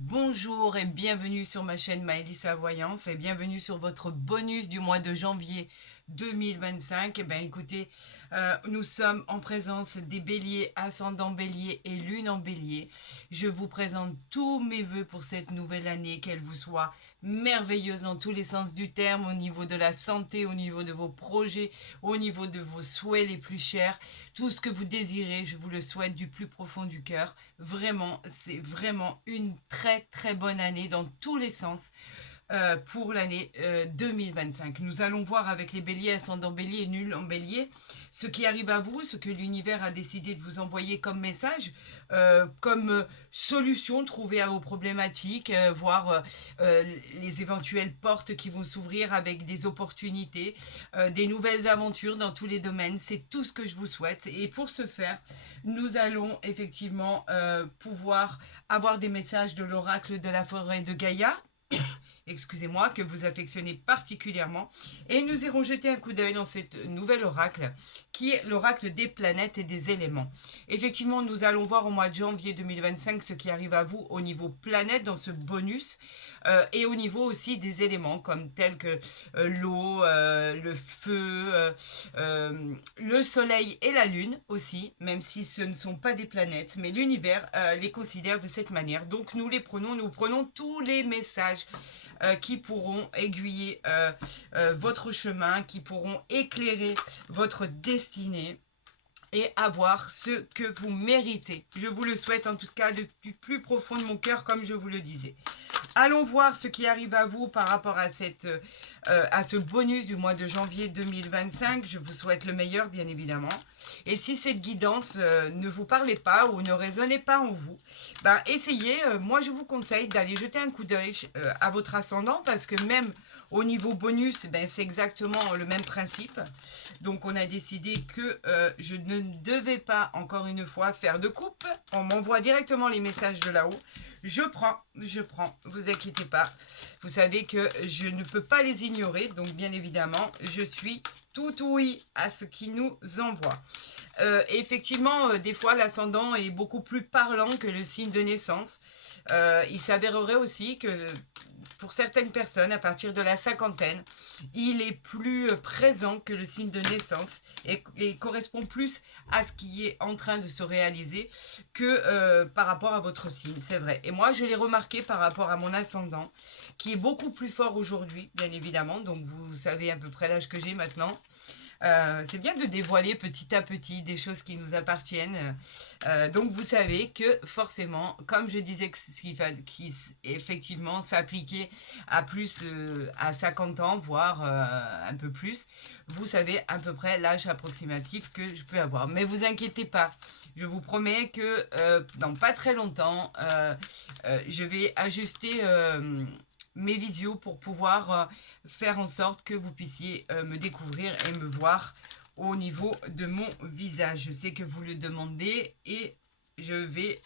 Bonjour et bienvenue sur ma chaîne Maëlys la Voyance et bienvenue sur votre bonus du mois de janvier 2025. Eh bien, écoutez, nous sommes en présence des béliers, ascendant bélier et lune en bélier. Je vous présente tous mes voeux pour cette nouvelle année, qu'elle vous soit merveilleuse dans tous les sens du terme, au niveau de la santé, au niveau de vos projets, au niveau de vos souhaits les plus chers. Tout ce que vous désirez, je vous le souhaite du plus profond du cœur. Vraiment, c'est vraiment une très très bonne année dans tous les sens pour l'année 2025. Nous allons voir avec les béliers, ascendant bélier et nul en bélier, ce qui arrive à vous, ce que l'univers a décidé de vous envoyer comme message, comme solution trouvée à vos problématiques, voir les éventuelles portes qui vont s'ouvrir avec des opportunités, des nouvelles aventures dans tous les domaines. C'est tout ce que je vous souhaite. Et pour ce faire, nous allons effectivement pouvoir avoir des messages de l'oracle de la forêt de Gaïa, excusez-moi, que vous affectionnez particulièrement. Et nous irons jeter un coup d'œil dans cette nouvelle oracle, qui est l'oracle des planètes et des éléments. Effectivement, nous allons voir au mois de janvier 2025 ce qui arrive à vous au niveau planète dans ce bonus, et au niveau aussi des éléments, comme tels que l'eau, le feu, le soleil et la lune aussi, même si ce ne sont pas des planètes, mais l'univers les considère de cette manière. Donc nous prenons tous les messages qui pourront aiguiller votre chemin, qui pourront éclairer votre destinée et avoir ce que vous méritez. Je vous le souhaite en tout cas du plus profond de mon cœur, comme je vous le disais. Allons voir ce qui arrive à vous par rapport à ce bonus du mois de janvier 2025. Je vous souhaite le meilleur, bien évidemment. Et si cette guidance ne vous parlait pas ou ne résonnait pas en vous, ben essayez, moi je vous conseille d'aller jeter un coup d'œil à votre ascendant, parce que même au niveau bonus, ben, c'est exactement le même principe. Donc on a décidé que je ne devais pas, encore une fois, faire de coupe. On m'envoie directement les messages de là-haut. Je prends, vous inquiétez pas. Vous savez que je ne peux pas les ignorer, donc bien évidemment, je suis tout oui à ce qui nous envoie. Effectivement, des fois, l'ascendant est beaucoup plus parlant que le signe de naissance. Il s'avérerait aussi que pour certaines personnes, à partir de la cinquantaine, il est plus présent que le signe de naissance et correspond plus à ce qui est en train de se réaliser que par rapport à votre signe, c'est vrai. Et moi, je l'ai remarqué par rapport à mon ascendant, qui est beaucoup plus fort aujourd'hui, bien évidemment. Donc, vous savez à peu près l'âge que j'ai maintenant. C'est bien de dévoiler petit à petit des choses qui nous appartiennent. Donc vous savez que forcément, comme je disais qui effectivement s'appliquait à plus à 50 ans, voire un peu plus, vous savez à peu près l'âge approximatif que je peux avoir. Mais vous inquiétez pas, je vous promets que dans pas très longtemps, je vais ajuster mes visios pour pouvoir faire en sorte que vous puissiez me découvrir et me voir au niveau de mon visage. Je sais que vous le demandez et je vais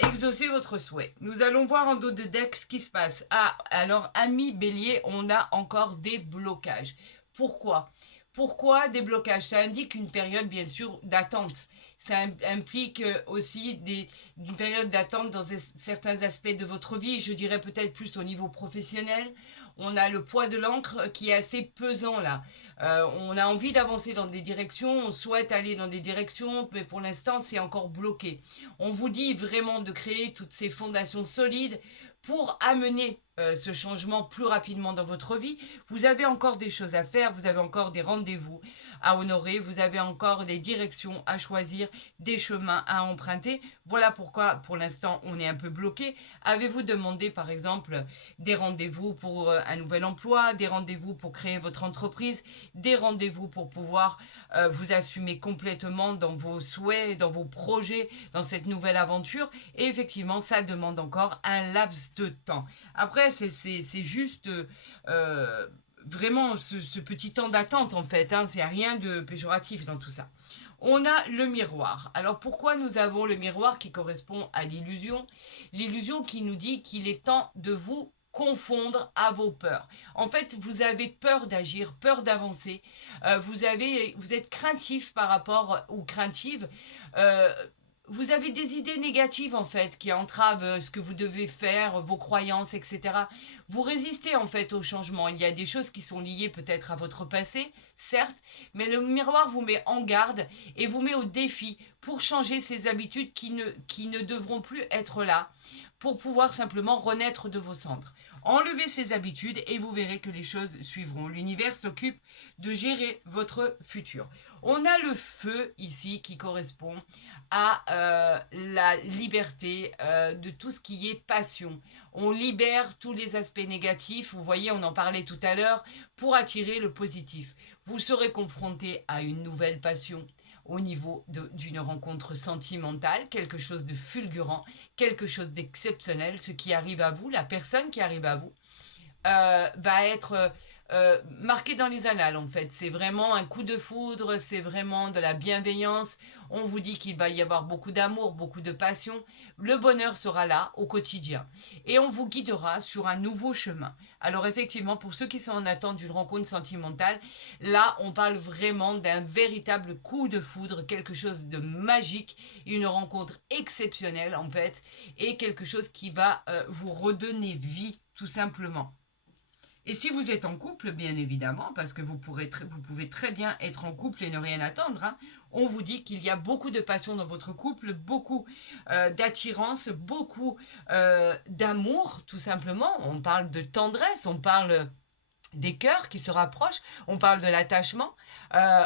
exaucer votre souhait. Nous allons voir en dos de deck ce qui se passe. Ah, alors, amis bélier, on a encore des blocages. Pourquoi? Pourquoi des blocages? Ça indique une période, bien sûr, d'attente. Ça implique aussi une période d'attente dans certains aspects de votre vie. Je dirais peut-être plus au niveau professionnel. On a le poids de l'encre qui est assez pesant là. On a envie d'avancer dans des directions, on souhaite aller dans des directions, mais pour l'instant c'est encore bloqué. On vous dit vraiment de créer toutes ces fondations solides pour amener ce changement plus rapidement dans votre vie. Vous avez encore des choses à faire, vous avez encore des rendez-vous à honorer, vous avez encore des directions à choisir, des chemins à emprunter. Voilà pourquoi pour l'instant on est un peu bloqué. Avez-vous demandé par exemple des rendez-vous pour un nouvel emploi, des rendez-vous pour créer votre entreprise, des rendez-vous pour pouvoir vous assumer complètement dans vos souhaits, dans vos projets, dans cette nouvelle aventure. Et effectivement, ça demande encore un laps de temps. Après, c'est juste vraiment ce petit temps d'attente en fait. Il n'y a rien de péjoratif dans tout ça. On a le miroir. Alors pourquoi nous avons le miroir qui correspond à l'illusion? L'illusion qui nous dit qu'il est temps de vous confondre à vos peurs. En fait, vous avez peur d'agir, peur d'avancer. Vous êtes craintif par rapport ou craintive. euh, vous avez des idées négatives en fait qui entravent ce que vous devez faire, vos croyances, etc. Vous résistez en fait au changement. Il y a des choses qui sont liées peut-être à votre passé, certes, mais le miroir vous met en garde et vous met au défi pour changer ces habitudes qui ne devront plus être là, pour pouvoir simplement renaître de vos cendres. Enlevez ces habitudes et vous verrez que les choses suivront. L'univers s'occupe de gérer votre futur. On a le feu ici qui correspond à la liberté de tout ce qui est passion. On libère tous les aspects négatifs, vous voyez, on en parlait tout à l'heure, pour attirer le positif. Vous serez confronté à une nouvelle passion au niveau d'une rencontre sentimentale, quelque chose de fulgurant, quelque chose d'exceptionnel, ce qui arrive à vous, la personne qui arrive à vous, va être marqué dans les annales en fait. C'est vraiment un coup de foudre, c'est vraiment de la bienveillance. On vous dit qu'il va y avoir beaucoup d'amour, beaucoup de passion. Le bonheur sera là au quotidien. Et on vous guidera sur un nouveau chemin. Alors effectivement, pour ceux qui sont en attente d'une rencontre sentimentale, là on parle vraiment d'un véritable coup de foudre, quelque chose de magique, une rencontre exceptionnelle en fait, et quelque chose qui va vous redonner vie tout simplement. Et si vous êtes en couple, bien évidemment, parce que vous pouvez très bien être en couple et ne rien attendre, hein, on vous dit qu'il y a beaucoup de passion dans votre couple, beaucoup d'attirance, beaucoup d'amour, tout simplement. On parle de tendresse, on parle des cœurs qui se rapprochent, on parle de l'attachement,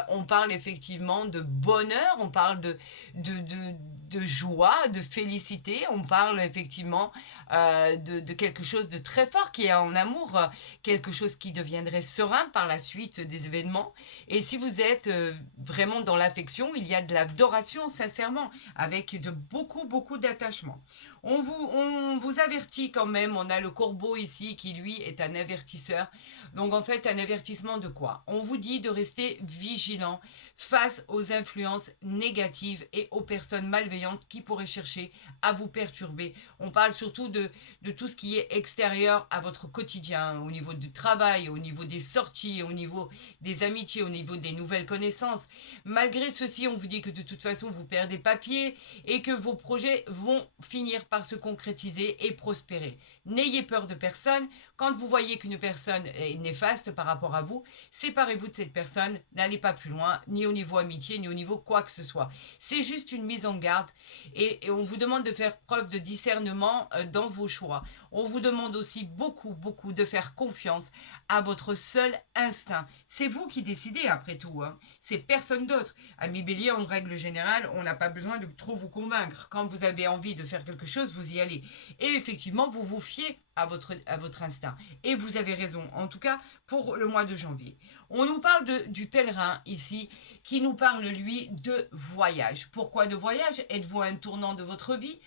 on parle effectivement de bonheur, on parle de joie, de félicité, on parle effectivement de quelque chose de très fort qui est en amour, quelque chose qui deviendrait serein par la suite des événements. Et si vous êtes vraiment dans l'affection, il y a de l'adoration sincèrement, avec de beaucoup d'attachement. On vous avertit quand même, on a le corbeau ici qui lui est un avertisseur. Donc en fait, un avertissement de quoi? On vous dit de rester vigilant face aux influences négatives et aux personnes malveillantes qui pourraient chercher à vous perturber. On parle surtout de tout ce qui est extérieur à votre quotidien, au niveau du travail, au niveau des sorties, au niveau des amitiés, au niveau des nouvelles connaissances. Malgré ceci, on vous dit que de toute façon, vous perdez papier et que vos projets vont finir par se concrétiser et prospérer. N'ayez peur de personne. Quand vous voyez qu'une personne est néfaste par rapport à vous, séparez-vous de cette personne, n'allez pas plus loin, ni au niveau amitié, ni au niveau quoi que ce soit. C'est juste une mise en garde et on vous demande de faire preuve de discernement dans vos choix. On vous demande aussi beaucoup de faire confiance à votre seul instinct. C'est vous qui décidez après tout, hein. C'est personne d'autre. Ami Bélier, en règle générale, on n'a pas besoin de trop vous convaincre. Quand vous avez envie de faire quelque chose, vous y allez. Et effectivement, vous vous fiez à votre instinct. Et vous avez raison, en tout cas pour le mois de janvier. On nous parle du pèlerin ici, qui nous parle, lui, de voyage. Pourquoi de voyage? Êtes-vous à un tournant de votre vie?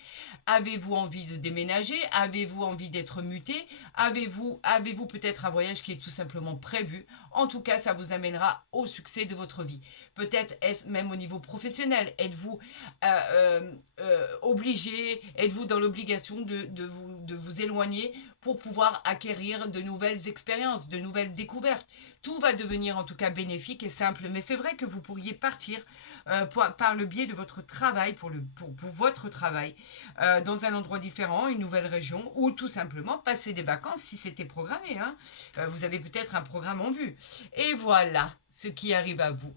Avez-vous envie de déménager? Avez-vous envie d'être muté? Avez-vous peut-être un voyage qui est tout simplement prévu? En tout cas, ça vous amènera au succès de votre vie. Peut-être est-ce même au niveau professionnel. Êtes-vous obligé, êtes-vous dans l'obligation de vous éloigner pour pouvoir acquérir de nouvelles expériences, de nouvelles découvertes? Tout va devenir en tout cas bénéfique et simple. Mais c'est vrai que vous pourriez partir par le biais de votre travail, pour votre travail, dans un endroit différent, une nouvelle région, ou tout simplement passer des vacances si c'était programmé, hein. Vous avez peut-être un programme en vue. Et voilà ce qui arrive à vous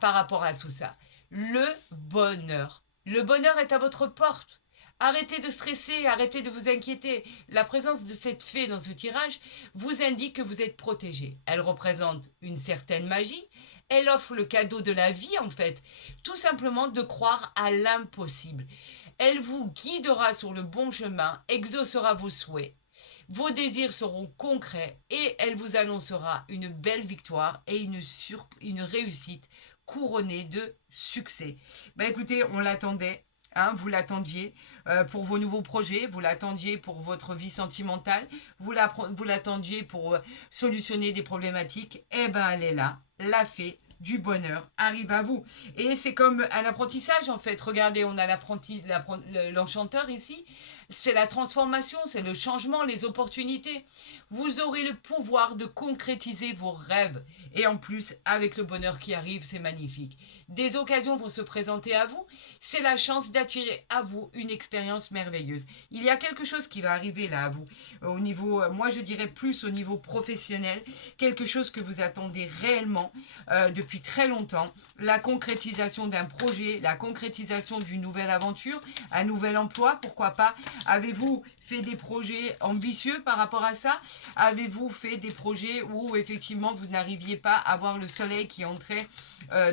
par rapport à tout ça. Le bonheur. Le bonheur est à votre porte. Arrêtez de stresser, arrêtez de vous inquiéter. La présence de cette fée dans ce tirage vous indique que vous êtes protégé. Elle représente une certaine magie. Elle offre le cadeau de la vie, en fait. Tout simplement de croire à l'impossible. Elle vous guidera sur le bon chemin, exaucera vos souhaits. Vos désirs seront concrets et elle vous annoncera une belle victoire et une réussite couronnée de succès. Bah écoutez, on l'attendait. Hein, vous l'attendiez pour vos nouveaux projets, vous l'attendiez pour votre vie sentimentale, vous l'attendiez pour solutionner des problématiques. Eh ben, elle est là, la fée du bonheur arrive à vous. Et c'est comme un apprentissage en fait. Regardez, on a l'enchanteur ici. c'est la transformation, c'est le changement, les opportunités. Vous aurez le pouvoir de concrétiser vos rêves. Et en plus, avec le bonheur qui arrive, c'est magnifique. Des occasions vont se présenter à vous. C'est la chance d'attirer à vous une expérience merveilleuse. Il y a quelque chose qui va arriver là à vous. Au niveau, moi je dirais plus au niveau professionnel. Quelque chose que vous attendez réellement depuis très longtemps. La concrétisation d'un projet, la concrétisation d'une nouvelle aventure, un nouvel emploi, pourquoi pas. Avez-vous fait des projets ambitieux par rapport à ça? Avez-vous fait des projets où effectivement vous n'arriviez pas à voir le soleil qui entrait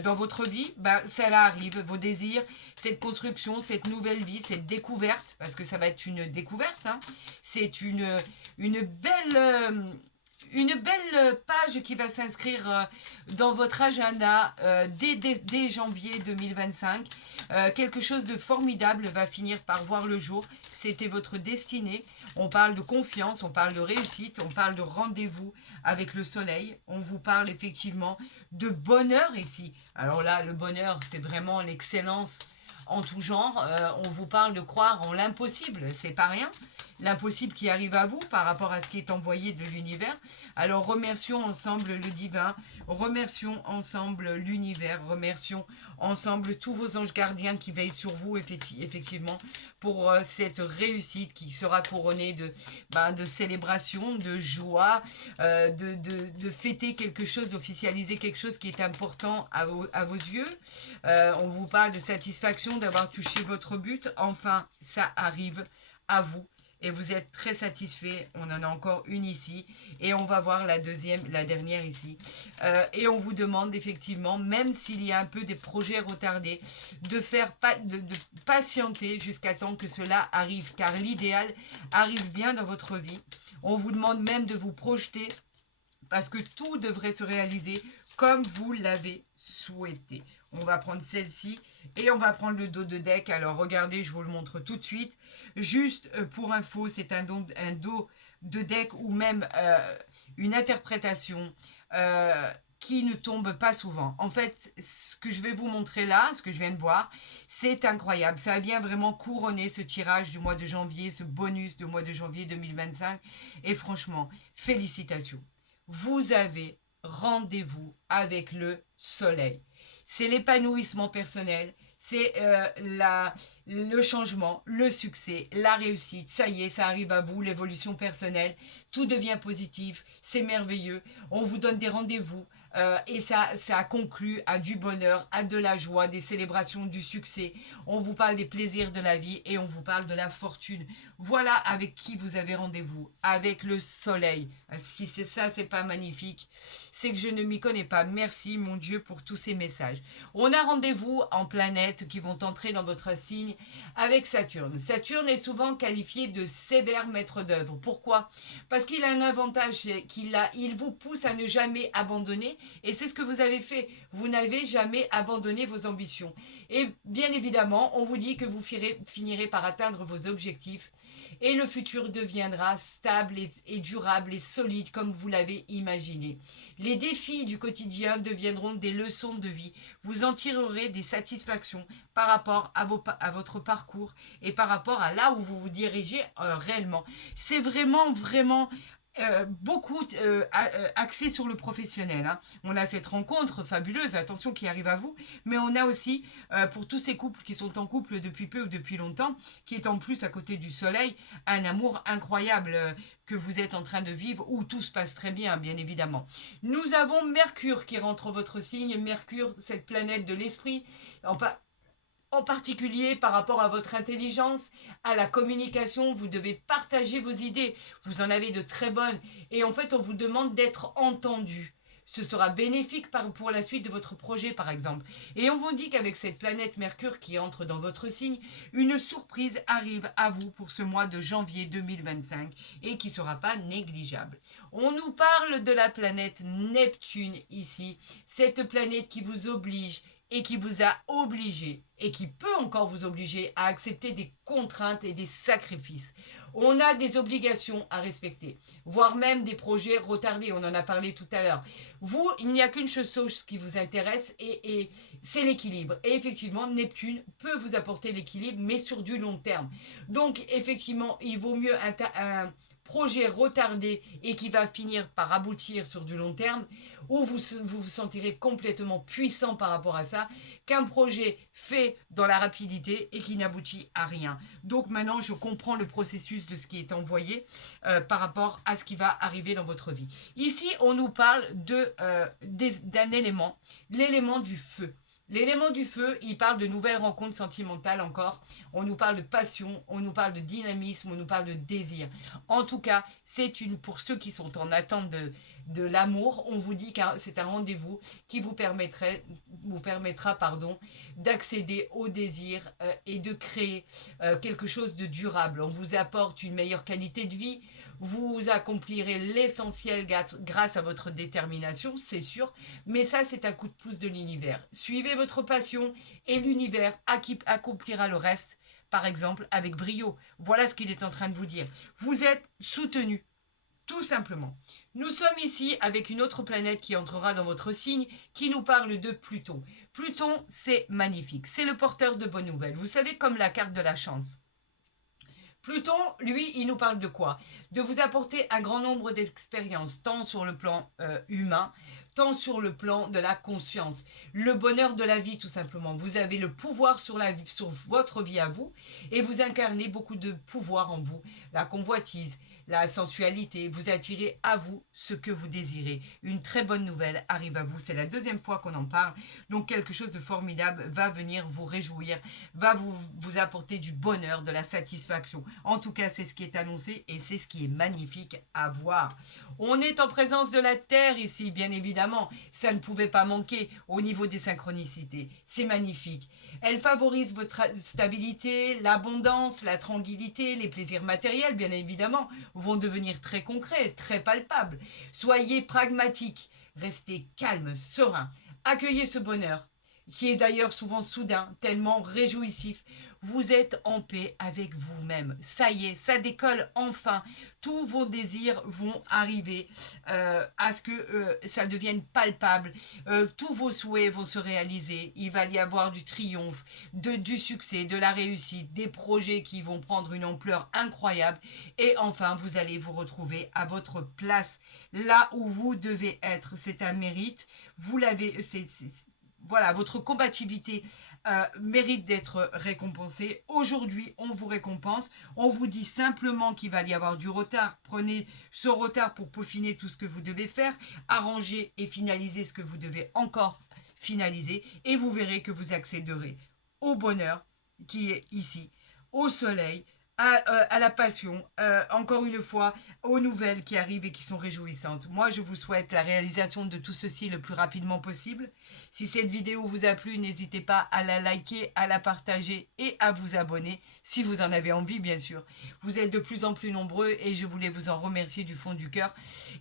dans votre vie? Ben, cela arrive, vos désirs, cette construction, cette nouvelle vie, cette découverte, parce que ça va être une découverte, hein. C'est une belle... une belle page qui va s'inscrire dans votre agenda dès janvier 2025. Quelque chose de formidable va finir par voir le jour. C'était votre destinée. On parle de confiance, on parle de réussite, on parle de rendez-vous avec le soleil. On vous parle effectivement de bonheur ici. Alors là, le bonheur, c'est vraiment l'excellence en tout genre. On vous parle de croire en l'impossible, c'est pas rien. L'impossible qui arrive à vous par rapport à ce qui est envoyé de l'univers. Alors remercions ensemble le divin, remercions ensemble l'univers, remercions ensemble tous vos anges gardiens qui veillent sur vous effectivement pour cette réussite qui sera couronnée de célébration, de joie, de fêter quelque chose, d'officialiser quelque chose qui est important à vos yeux. On vous parle de satisfaction, d'avoir touché votre but. Enfin, ça arrive à vous. Et vous êtes très satisfait. On en a encore une ici. Et on va voir la dernière ici. Et on vous demande effectivement, même s'il y a un peu des projets retardés, de patienter jusqu'à temps que cela arrive. Car l'idéal arrive bien dans votre vie. On vous demande même de vous projeter parce que tout devrait se réaliser comme vous l'avez souhaité. On va prendre celle-ci et on va prendre le dos de deck. Alors regardez, je vous le montre tout de suite. Juste pour info, c'est un dos de deck ou même une interprétation qui ne tombe pas souvent. En fait, ce que je vais vous montrer là, ce que je viens de voir, c'est incroyable. Ça vient vraiment couronner ce tirage du mois de janvier, ce bonus du mois de janvier 2025. Et franchement, félicitations. Vous avez rendez-vous avec le soleil. C'est l'épanouissement personnel, c'est le changement, le succès, la réussite. Ça y est, ça arrive à vous, l'évolution personnelle. Tout devient positif, c'est merveilleux. On vous donne des rendez-vous et ça conclut à du bonheur, à de la joie, des célébrations, du succès. On vous parle des plaisirs de la vie et on vous parle de la fortune. Voilà avec qui vous avez rendez-vous, avec le soleil. Si c'est ça, c'est pas magnifique, c'est que je ne m'y connais pas. Merci mon Dieu pour tous ces messages. On a rendez-vous en planètes qui vont entrer dans votre signe avec Saturne. Saturne est souvent qualifié de sévère maître d'œuvre. Pourquoi? Parce qu'il a un avantage, c'est il vous pousse à ne jamais abandonner et c'est ce que vous avez fait. Vous n'avez jamais abandonné vos ambitions. Et bien évidemment, on vous dit que vous finirez par atteindre vos objectifs et le futur deviendra stable et durable et solide comme vous l'avez imaginé. Les défis du quotidien deviendront des leçons de vie. Vous en tirerez des satisfactions par rapport à votre parcours et par rapport à là où vous vous dirigez réellement. C'est vraiment, vraiment beaucoup axé sur le professionnel. Hein. On a cette rencontre fabuleuse, attention, qui arrive à vous, mais on a aussi, pour tous ces couples qui sont en couple depuis peu ou depuis longtemps, qui est en plus à côté du soleil, un amour incroyable que vous êtes en train de vivre, où tout se passe très bien, bien évidemment. Nous avons Mercure qui rentre en votre signe, Mercure, cette planète de l'esprit, en particulier par rapport à votre intelligence, à la communication, vous devez partager vos idées. Vous en avez de très bonnes. Et en fait, on vous demande d'être entendu. Ce sera bénéfique pour la suite de votre projet, par exemple. Et on vous dit qu'avec cette planète Mercure qui entre dans votre signe, une surprise arrive à vous pour ce mois de janvier 2025 et qui ne sera pas négligeable. On nous parle de la planète Neptune ici, cette planète qui vous oblige et qui vous a obligé et qui peut encore vous obliger à accepter des contraintes et des sacrifices. On a des obligations à respecter, voire même des projets retardés, on en a parlé tout à l'heure. Vous, il n'y a qu'une chose qui vous intéresse et c'est l'équilibre. Et effectivement, Neptune peut vous apporter l'équilibre, mais sur du long terme. Donc, effectivement, il vaut mieux un projet retardé et qui va finir par aboutir sur du long terme, où vous sentirez complètement puissant par rapport à ça, qu'un projet fait dans la rapidité et qui n'aboutit à rien. Donc maintenant, je comprends le processus de ce qui est envoyé par rapport à ce qui va arriver dans votre vie. Ici, on nous parle d'un élément, l'élément du feu. L'élément du feu, il parle de nouvelles rencontres sentimentales encore. On nous parle de passion, on nous parle de dynamisme, on nous parle de désir. En tout cas, pour ceux qui sont en attente de l'amour, on vous dit que c'est un rendez-vous qui vous permettra d'accéder au désir et de créer quelque chose de durable. On vous apporte une meilleure qualité de vie, vous accomplirez l'essentiel grâce à votre détermination, c'est sûr, mais ça c'est un coup de pouce de l'univers. Suivez votre passion et l'univers accomplira le reste, par exemple avec brio. Voilà ce qu'il est en train de vous dire. Vous êtes soutenu. Tout simplement. Nous sommes ici avec une autre planète qui entrera dans votre signe, qui nous parle de Pluton. Pluton, c'est magnifique. C'est le porteur de bonnes nouvelles. Vous savez, comme la carte de la chance. Pluton, lui, il nous parle de quoi? De vous apporter un grand nombre d'expériences, tant sur le plan humain, tant sur le plan de la conscience. Le bonheur de la vie, tout simplement. Vous avez le pouvoir sur votre vie à vous, et vous incarnez beaucoup de pouvoir en vous. La convoitise, la sensualité, vous attirez à vous ce que vous désirez. Une très bonne nouvelle arrive à vous, c'est la deuxième fois qu'on en parle, donc quelque chose de formidable va venir vous réjouir, va vous apporter du bonheur, de la satisfaction. En tout cas, c'est ce qui est annoncé et c'est ce qui est magnifique à voir. On est en présence de la Terre ici, bien évidemment, ça ne pouvait pas manquer au niveau des synchronicités, c'est magnifique. Elle favorise votre stabilité, l'abondance, la tranquillité, les plaisirs matériels, bien évidemment, vont devenir très concrets, très palpables. Soyez pragmatiques, restez calme, serein. Accueillez ce bonheur, qui est d'ailleurs souvent soudain, tellement réjouissif. Vous êtes en paix avec vous-même. Ça y est, ça décolle enfin. Tous vos désirs vont arriver à ce que ça devienne palpable. Tous vos souhaits vont se réaliser. Il va y avoir du triomphe, du succès, de la réussite, des projets qui vont prendre une ampleur incroyable. Et enfin, vous allez vous retrouver à votre place, là où vous devez être. C'est un mérite. Vous l'avez... Voilà, votre combativité mérite d'être récompensée. Aujourd'hui, on vous récompense. On vous dit simplement qu'il va y avoir du retard. Prenez ce retard pour peaufiner tout ce que vous devez faire, arranger et finaliser ce que vous devez encore finaliser. Et vous verrez que vous accéderez au bonheur qui est ici, au soleil, à la passion, encore une fois, aux nouvelles qui arrivent et qui sont réjouissantes. Moi, je vous souhaite la réalisation de tout ceci le plus rapidement possible. Si cette vidéo vous a plu, n'hésitez pas à la liker, à la partager et à vous abonner, si vous en avez envie, bien sûr. Vous êtes de plus en plus nombreux et je voulais vous en remercier du fond du cœur.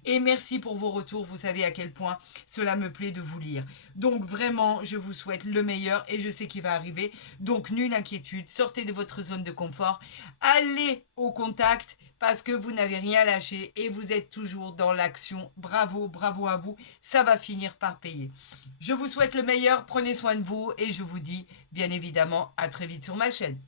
Et merci pour vos retours, vous savez à quel point cela me plaît de vous lire. Donc vraiment, je vous souhaite le meilleur et je sais qu'il va arriver. Donc, nulle inquiétude, sortez de votre zone de confort. Allez au contact parce que vous n'avez rien lâché et vous êtes toujours dans l'action. Bravo, bravo à vous. Ça va finir par payer. Je vous souhaite le meilleur. Prenez soin de vous et je vous dis bien évidemment à très vite sur ma chaîne.